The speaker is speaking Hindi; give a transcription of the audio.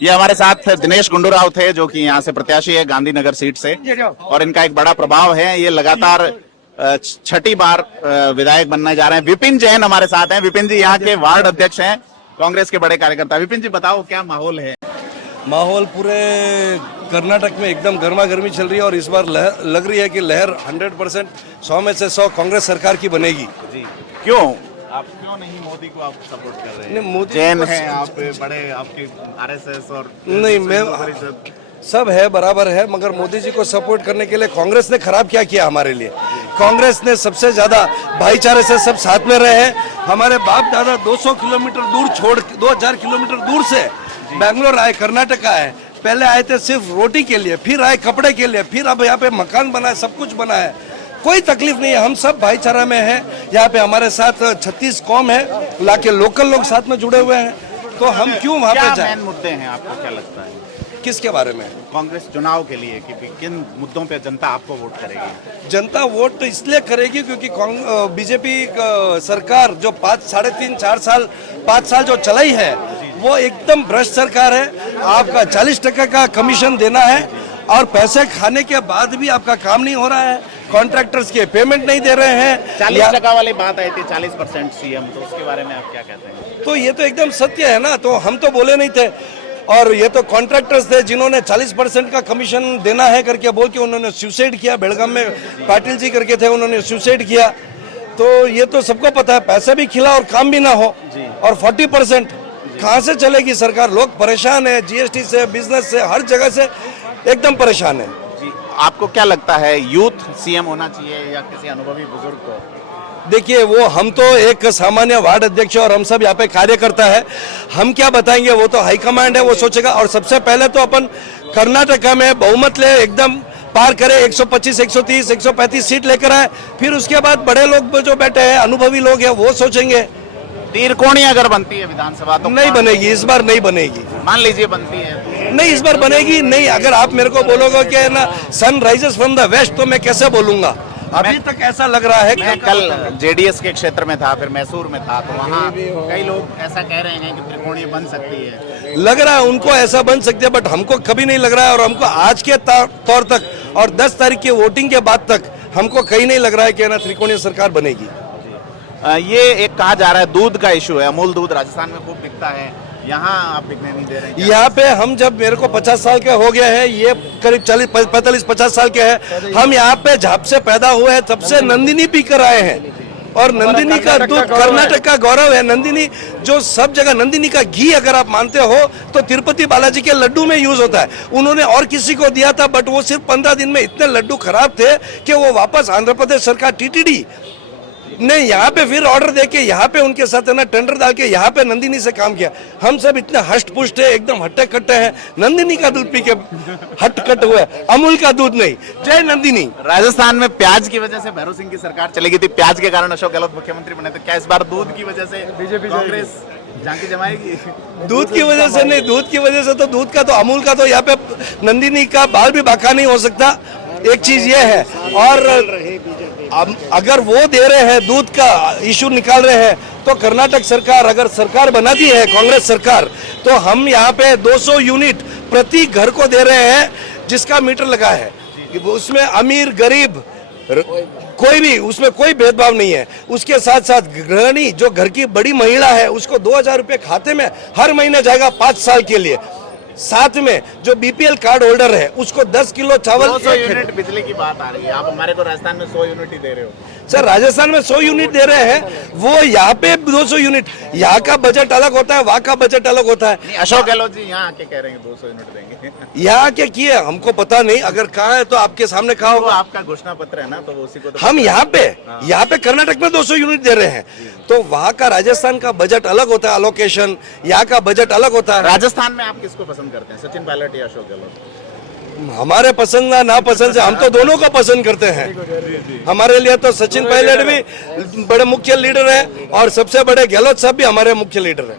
ये हमारे साथ दिनेश गुंडूराव थे, जो कि यहाँ से प्रत्याशी है गांधीनगर सीट से, और इनका एक बड़ा प्रभाव है। ये लगातार छठी बार विधायक बनने जा रहे हैं। विपिन जैन हमारे साथ हैं। विपिन जी यहाँ के वार्ड अध्यक्ष हैं, कांग्रेस के बड़े कार्यकर्ता। विपिन जी बताओ, क्या माहौल है? माहौल पूरे कर्नाटक में एकदम गर्मा गर्मी चल रही है और इस बार लग रही है कि लहर 100% 100 में से 100 कांग्रेस सरकार की बनेगी। जी, क्यों आप क्यों नहीं मोदी को आप सपोर्ट कर रहे हैं? नहीं, मोदी जैन है आप, बड़े आपके आरएसएस और नहीं, मैं सब है बराबर है, मगर मोदी जी को सपोर्ट करने के लिए कांग्रेस ने खराब क्या किया हमारे लिए? कांग्रेस ने सबसे ज्यादा भाईचारे से सब साथ में रहे हैं। हमारे बाप दादा 200 किलोमीटर दूर छोड़ 2000 किलोमीटर दूर से बैंगलोर आए, कर्नाटक आए। पहले आए थे सिर्फ रोटी के लिए, फिर आए कपड़े के लिए, फिर अब यहाँ पे मकान बना है, सब कुछ बना है। कोई तकलीफ नहीं है, हम सब भाईचारा में हैं। यहाँ पे हमारे साथ 36 कौम है, लाके लोकल लोग साथ में जुड़े हुए हैं, तो हम क्यों वहाँ पे जाएं? मेन मुद्दे हैं आपको क्या लगता है किसके बारे में? कांग्रेस चुनाव के लिए कि किन मुद्दों पे जनता आपको वोट करेगी? जनता वोट इसलिए करेगी क्योंकि बीजेपी सरकार जो 5 साल जो चलाई है वो एकदम भ्रष्ट सरकार है। आपका 40% का कमीशन देना है और पैसे खाने के बाद भी आपका काम नहीं हो रहा है। कॉन्ट्रैक्टर्स के पेमेंट नहीं दे रहे हैं। 40% वाली बात आई थी, 40% सीएम, तो उसके बारे में आप क्या कहते हैं? तो ये तो एकदम सत्य है ना, तो हम तो बोले नहीं थे। और ये तो कॉन्ट्रैक्टर्स थे जिन्होंने 40% का कमीशन देना है करके बोल के उन्होंने सुसाइड किया। बेलगाम में पाटिल जी करके थे, उन्होंने सुसाइड किया। तो ये तो सबको पता है, पैसे भी खिला और काम भी ना हो। और 40% कहाँ से चलेगी सरकार? लोग परेशान है, जीएसटी से, बिजनेस से, हर जगह से एकदम परेशान है। जी, आपको क्या लगता है, यूथ सीएम होना चाहिए या किसी अनुभवी बुजुर्ग को? देखिए, वो हम तो एक सामान्य वार्ड अध्यक्ष और हम सब यहाँ पे कार्यकर्ता है, हम क्या बताएंगे? वो तो हाईकमांड है, वो सोचेगा। और सबसे पहले तो अपन कर्नाटका में बहुमत ले एकदम पार करे, 125, 130, 135 सीट लेकर आए। फिर उसके बाद बड़े लोग जो बैठे हैं, अनुभवी लोग हैं, वो सोचेंगे। त्रिकोणीय अगर बनती है विधानसभा तो नहीं बनेगी, इस बार नहीं बनेगी। मान लीजिए बनती है, नहीं, इस बार बनेगी नहीं। अगर आप मेरे को बोलोगे कि ना sun rises from the west, तो मैं कैसे बोलूंगा? अभी तक ऐसा लग रहा है। मैं कल जेडीएस के क्षेत्र में था, फिर मैसूर में था, तो वहाँ कई लोग ऐसा कह रहे हैं कि त्रिकोणीय बन सकती है। लग रहा है उनको ऐसा बन सकती है, बट हमको कभी नहीं लग रहा है। और हमको आज के तौर तक और 10 तारीख की वोटिंग के बाद तक हमको कहीं नहीं लग रहा है कि ना त्रिकोणीय सरकार बनेगी। ये एक कहा जा रहा है दूध का इशू है। अमूल दूध राजस्थान में खूब बिकता है, यहाँ आप बिकने नहीं दे रहे हैं। यहाँ पे हम जब मेरे को 50 साल के हो गए हैं, ये करीब 45-50 साल के हैं। हम यहाँ पे झाप से पैदा हुए हैं, तब से नंदिनी पी कर आए हैं। और नंदिनी का दूध कर्नाटक का गौरव है। नंदिनी जो सब जगह, नंदिनी का घी अगर आप मानते हो तो तिरुपति बालाजी के लड्डू में यूज होता है। उन्होंने और किसी को दिया था, बट वो सिर्फ 15 दिन में इतने लड्डू खराब थे कि वो वापस आंध्र प्रदेश सरकार टीटीडी ने यहाँ पे फिर ऑर्डर देके यहाँ पे उनके साथ है ना टेंडर डाल के यहाँ पे नंदिनी से काम किया। हम सब इतने हष्ट पुष्ट है, एकदम हट्टे कट्टे हैं। नंदिनी का दूध पी के हट कट हुए, अमूल का दूध नहीं। जय नंदिनी। राजस्थान में प्याज की वजह से भैरव सिंह की सरकार चली गई थी, प्याज के कारण अशोक गहलोत मुख्यमंत्री बने थे। क्या इस बार दूध की वजह से बीजेपी कांग्रेस झांकी जमाएगी? दूध की वजह से नहीं, दूध की वजह से तो दूध का तो अमूल का तो यहाँ पे नंदिनी का बाल भी बाका नहीं हो सकता। एक चीज ये है। और अगर वो दे रहे हैं, दूध का इशू निकाल रहे हैं, तो कर्नाटक सरकार अगर सरकार बनाती है कांग्रेस सरकार, तो हम यहाँ पे 200 यूनिट प्रति घर को दे रहे हैं, जिसका मीटर लगा है। उसमें अमीर गरीब कोई भी, उसमें कोई भेदभाव नहीं है। उसके साथ साथ गृहिणी जो घर की बड़ी महिला है, उसको 2000 रुपये खाते में हर महीने जाएगा 5 साल के लिए। साथ में जो बीपीएल कार्ड होल्डर है उसको 10 किलो चावल। 200 यूनिट बिजली की बात आ रही है, आप हमारे को राजस्थान में 100 यूनिट ही दे रहे हो। सर, राजस्थान में 100 यूनिट दे रहे हैं, वो यहाँ पे 200 यूनिट। यहाँ का बजट अलग होता है, वहाँ का बजट अलग होता है। अशोक गहलोत जी यहाँ आके कह रहे हैं 200 यूनिट देंगे। यहाँ के किए हमको पता नहीं, अगर कहा है तो आपके सामने कहा होगा। आपका घोषणा पत्र है ना, तो उसी को तो हम यहाँ पे कर्नाटक में 200 यूनिट दे रहे हैं, तो वहाँ का राजस्थान का बजट अलग होता है, अलोकेशन। यहाँ का बजट अलग होता है। राजस्थान में आप किसको पसंद करते हैं, सचिन पायलट या अशोक गहलोत? हमारे पसंद ना पसंद से हम तो दोनों को पसंद करते हैं। हमारे लिए तो सचिन पायलट भी बड़े मुख्य लीडर है और सबसे बड़े गहलोत साहब भी हमारे मुख्य लीडर है।